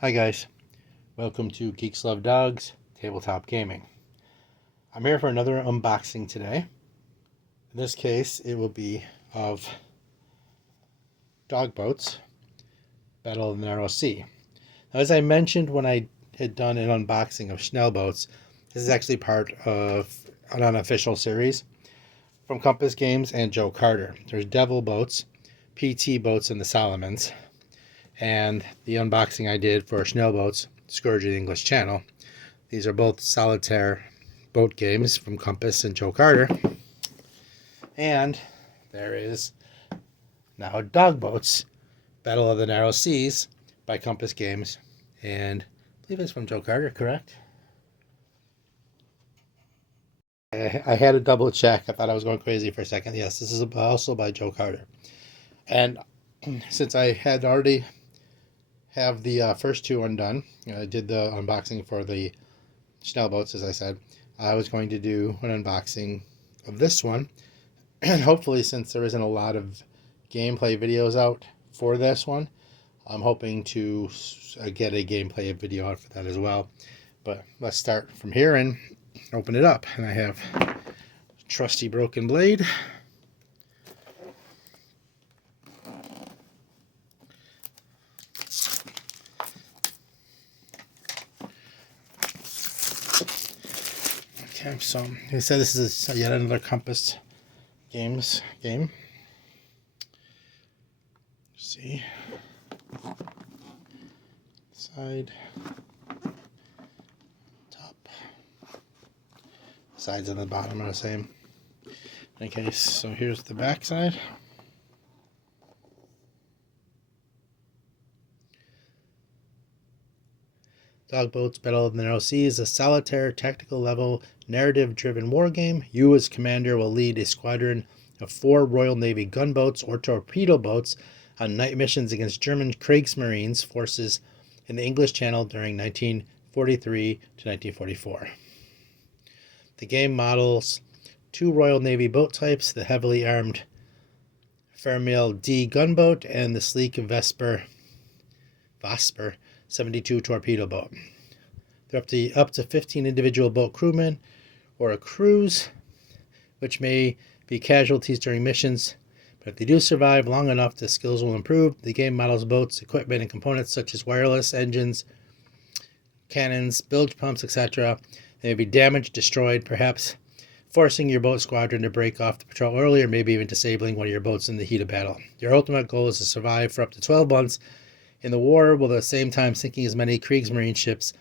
Hi guys, welcome to Geekslovedogs Tabletop Gaming. I'm here for another unboxing today. In this case, it will be of Dog Boats, Battle of the Narrow Sea. Now, as I mentioned when I had done an unboxing of Schnell Boats, this is actually part of an unofficial series from Compass Games and Joe Carter. There's Devil Boats, PT Boats, and the Solomons. And the unboxing I did for Schnell Boats, Scourge of the English Channel. These are both solitaire boat games from Compass and Joe Carter. And there is now Dog Boats, Battle of the Narrow Seas by Compass Games. And I believe it's from Joe Carter, correct? I had to double check. I thought I was going crazy for a second. Yes, this is also by Joe Carter. And since I had already have the first two undone, I did the unboxing for the Schnell Boats, as I said. I was going to do an unboxing of this one, and hopefully, since there isn't a lot of gameplay videos out for this one, I'm hoping to get a gameplay video out for that as well. But let's start from here and open it up. And I have a trusty broken blade. Okay, so he said this is yet another Compass Games game. See, side, top, sides and the bottom are the same. Okay, so here's the back side. Dog Boats Battle of the Narrow Sea is a solitaire, tactical level, narrative-driven war game. You, as commander, will lead a squadron of 4 Royal Navy gunboats or torpedo boats on night missions against German Kriegsmarine forces in the English Channel during 1943 to 1944. The game models 2 Royal Navy boat types, the heavily armed Fermil D gunboat and the sleek Vesper 72 torpedo boat. There are up to 15 individual boat crewmen or a cruise, which may be casualties during missions, but if they do survive long enough, the skills will improve. The game models boats, equipment, and components such as wireless, engines, cannons, bilge pumps, etc. They may be damaged, destroyed, perhaps forcing your boat squadron to break off the patrol early, or maybe even disabling one of your boats in the heat of battle. Your ultimate goal is to survive for up to 12 months in the war, while at the same time sinking as many Kriegsmarine ships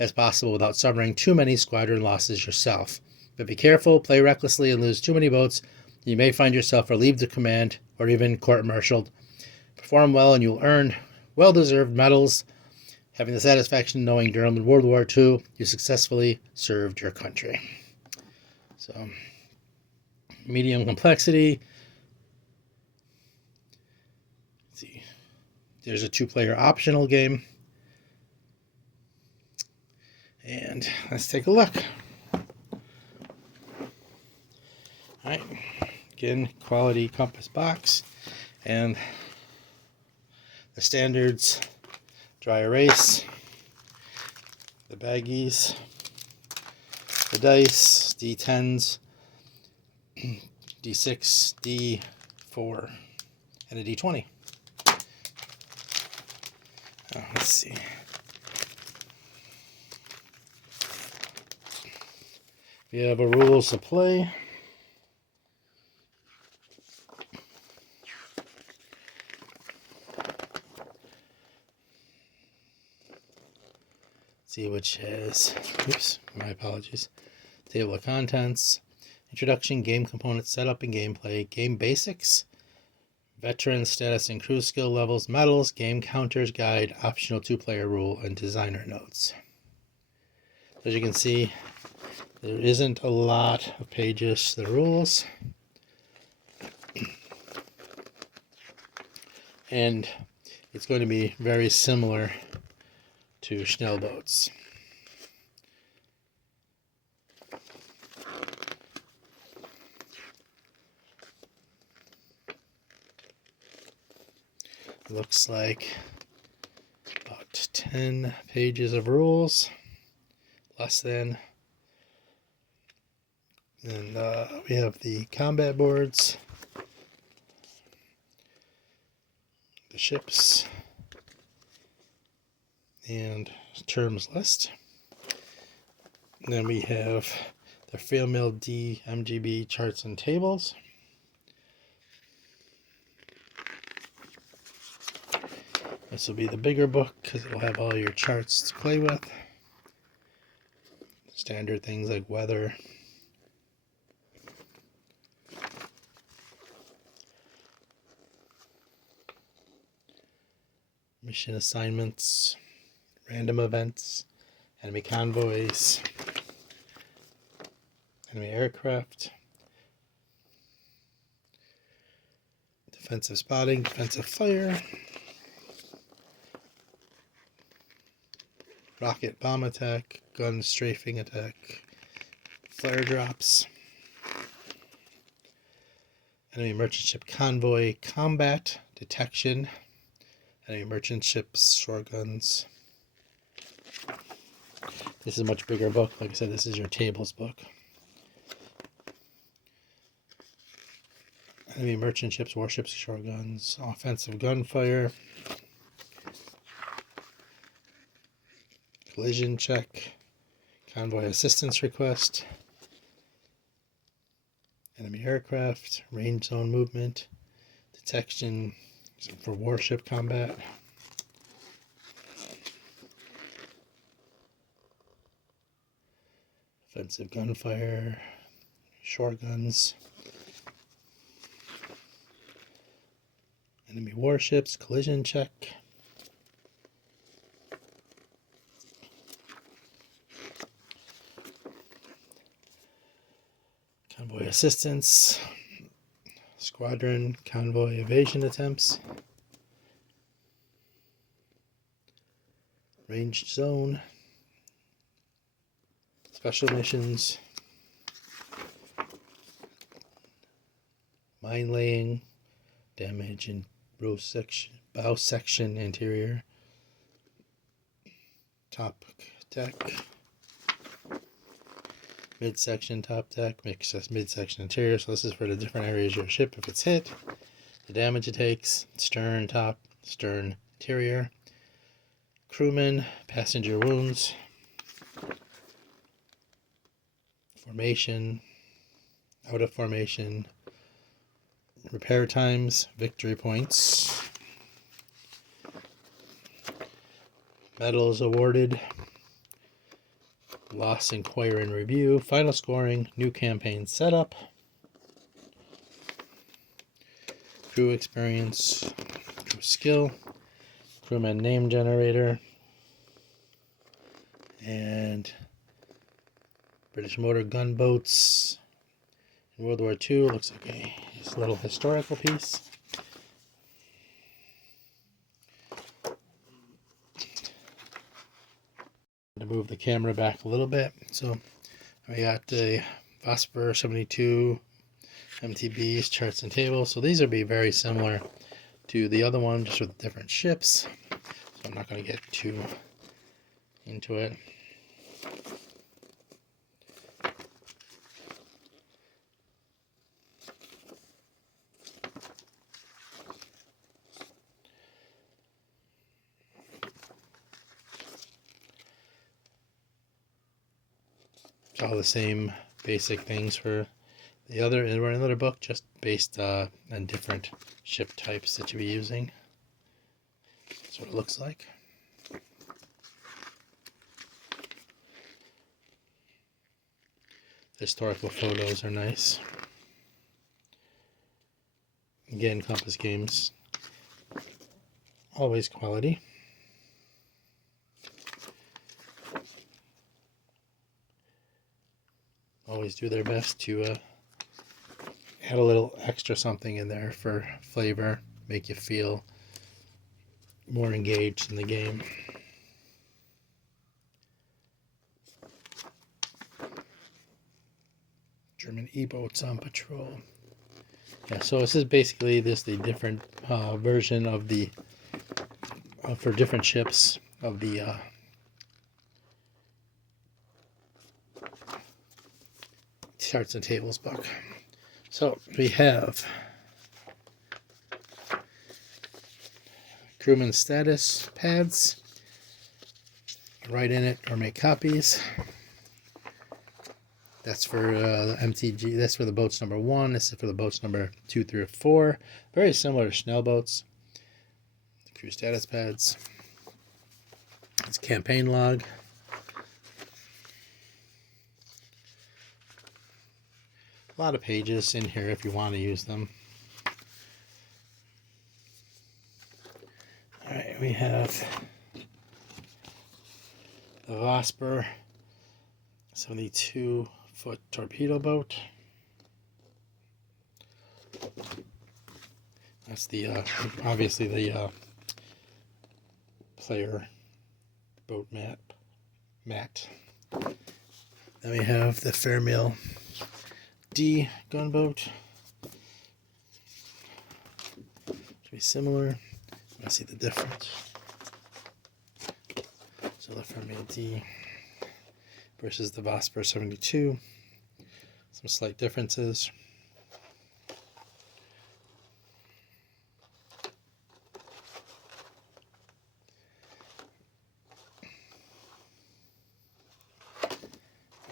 as possible without suffering too many squadron losses yourself. But be careful, play recklessly, and lose too many boats. You may find yourself relieved of command or even court-martialed. Perform well and you'll earn well-deserved medals, having the satisfaction knowing during World War II you successfully served your country. So, medium complexity. Let's see. There's a 2-player optional game. And let's take a look. Alright, again, quality Compass box. And the standards, dry erase, the baggies, the dice, D10s, D6, D4, and a D20. Let's see. We have a rules of play. See, which has, oops, my apologies. Table of contents, introduction, game components, setup and gameplay, game basics, veteran status and crew skill levels, medals, game counters, guide, optional 2-player rule, and designer notes. As you can see, there isn't a lot of pages to the rules. And it's going to be very similar to Schnell Boats. Looks like about 10 pages of rules, less than. And we have the combat boards, the ships, and terms list. And then we have the Field Mill D MGB charts and tables. This will be the bigger book because it will have all your charts to play with. Standard things like weather, mission assignments, random events, enemy convoys, enemy aircraft, defensive spotting, defensive fire, rocket bomb attack, gun strafing attack, flare drops, enemy merchant ship convoy combat detection, enemy merchant ships short guns. This is a much bigger book. Like I said, this is your tables book. Enemy merchant ships, warships, short guns, offensive gunfire, collision check, convoy assistance request, enemy aircraft, range zone movement, detection for warship combat, offensive gunfire, short guns, enemy warships, collision check, convoy assistance, squadron convoy evasion attempts, range zone, special missions, mine laying, damage in bow section interior, top deck, midsection top deck, makes us midsection interior. So this is for the different areas of your ship if it's hit, the damage it takes, stern top, stern interior, crewmen, passenger wounds, formation, out of formation, repair times, victory points, medals awarded, loss inquire and review, final scoring, new campaign setup, crew experience, crew skill, crewman name generator, and British motor gunboats in World War II. Looks like a little historical piece. To move the camera back a little bit. So we got the Vosper 72 MTBs, charts and tables. So these will be very similar to the other one, just with different ships. So I'm not going to get too into it. All the same basic things for the other, and we're in another book just based on different ship types that you'll be using. That's what it looks like. The historical photos are nice. Again, Compass Games, always quality. Always do their best to add a little extra something in there for flavor, make you feel more engaged in the game. German E-boats on patrol. Yeah, so this is basically the different version of the for different ships of the charts and tables book. So we have crewman status pads. Write in it or make copies. That's for MTG. That's for the boats number 1. This is for the boats number 2 through 4. Very similar to Schnell boats. The crew status pads. It's campaign log. A lot of pages in here if you want to use them. All right, we have the Vosper 72-foot torpedo boat. That's the obviously the player boat map. Then we have the Fairmill D gunboat. Should be similar. I see the difference. So the Fairmill D versus the Vosper 72. Some slight differences.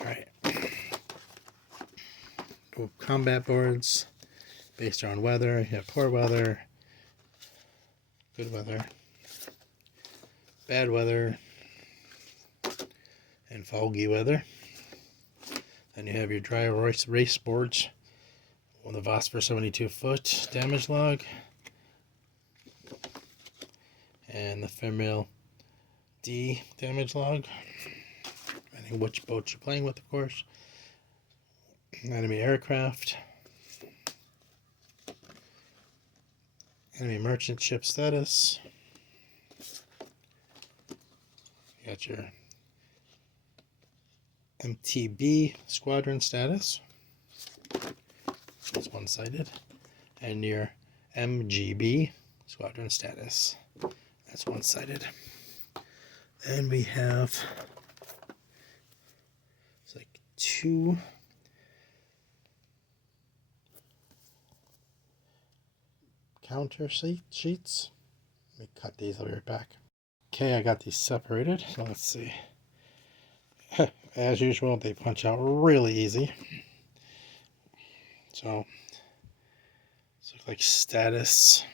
Alright. Combat boards based on weather. You have poor weather, good weather, bad weather, and foggy weather. Then you have your dry race boards with the Vosper 72-foot damage log and the Fairmill D damage log, depending which boat you're playing with, of course. Enemy aircraft, enemy merchant ship status. You got your MTB squadron status. That's one-sided. And your MGB squadron status. That's one-sided. And we have it's like 2 counter sheets. Let me cut these. I'll be right back. Okay, I got these separated. So let's see. As usual, they punch out really easy. So, it's like status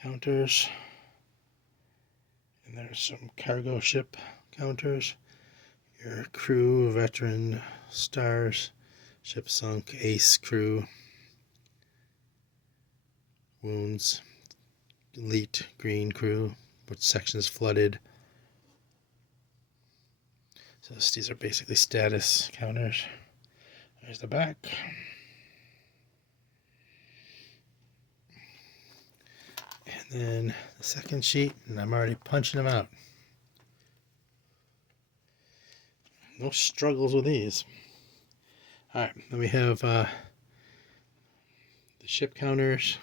counters. And there's some cargo ship counters. Your crew, veteran, stars, ship sunk, ace crew, wounds, elite, green crew, which sections flooded. So these are basically status counters. There's the back. And then the second sheet, and I'm already punching them out. No struggles with these. Alright, then we have the ship counters,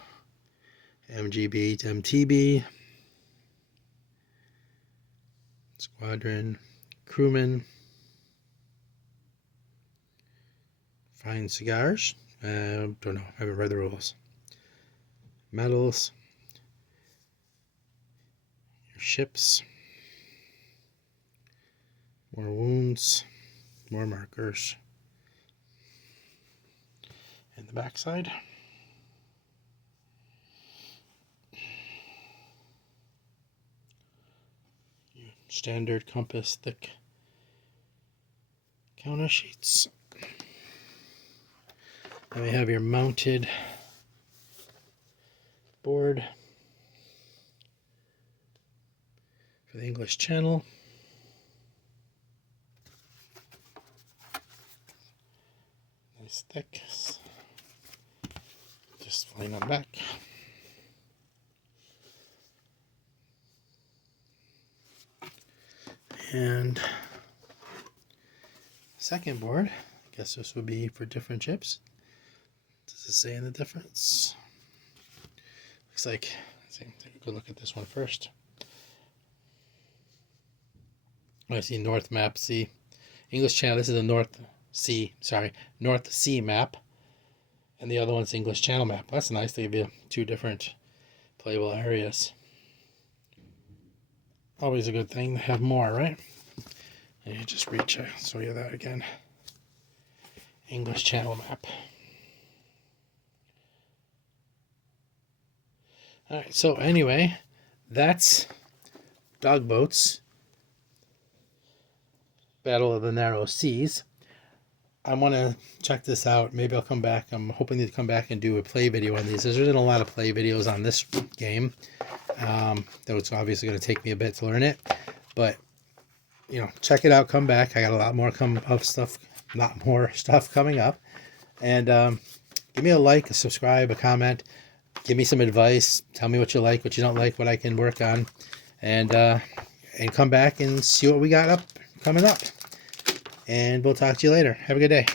MGB to MTB, squadron, crewmen, fine cigars, don't know, I haven't read the rules, medals, your ships, more wounds, more markers, and the backside. Standard compass thick counter sheets. Then we have your mounted board for the English Channel. Nice thick. Just laying on back. And second board, I guess this would be for different ships. Does it say in the difference? Looks like, let's take a good look at this one first. I see North map, see English Channel. This is the North Sea map, and the other one's English Channel map. That's nice. They give you two different playable areas. Always a good thing to have more, right? And you just reach. I'll show you that again. English Channel map. All right. So anyway, that's Dog Boats. Battle of the Narrow Seas. I want to check this out. Maybe I'll come back. I'm hoping to come back and do a play video on these. There's been a lot of play videos on this game. That was obviously going to take me a bit to learn it. But, you know, check it out. Come back. I got a lot more stuff coming up. And give me a like, a subscribe, a comment. Give me some advice. Tell me what you like, what you don't like, what I can work on. And come back and see what we got coming up. And we'll talk to you later. Have a good day.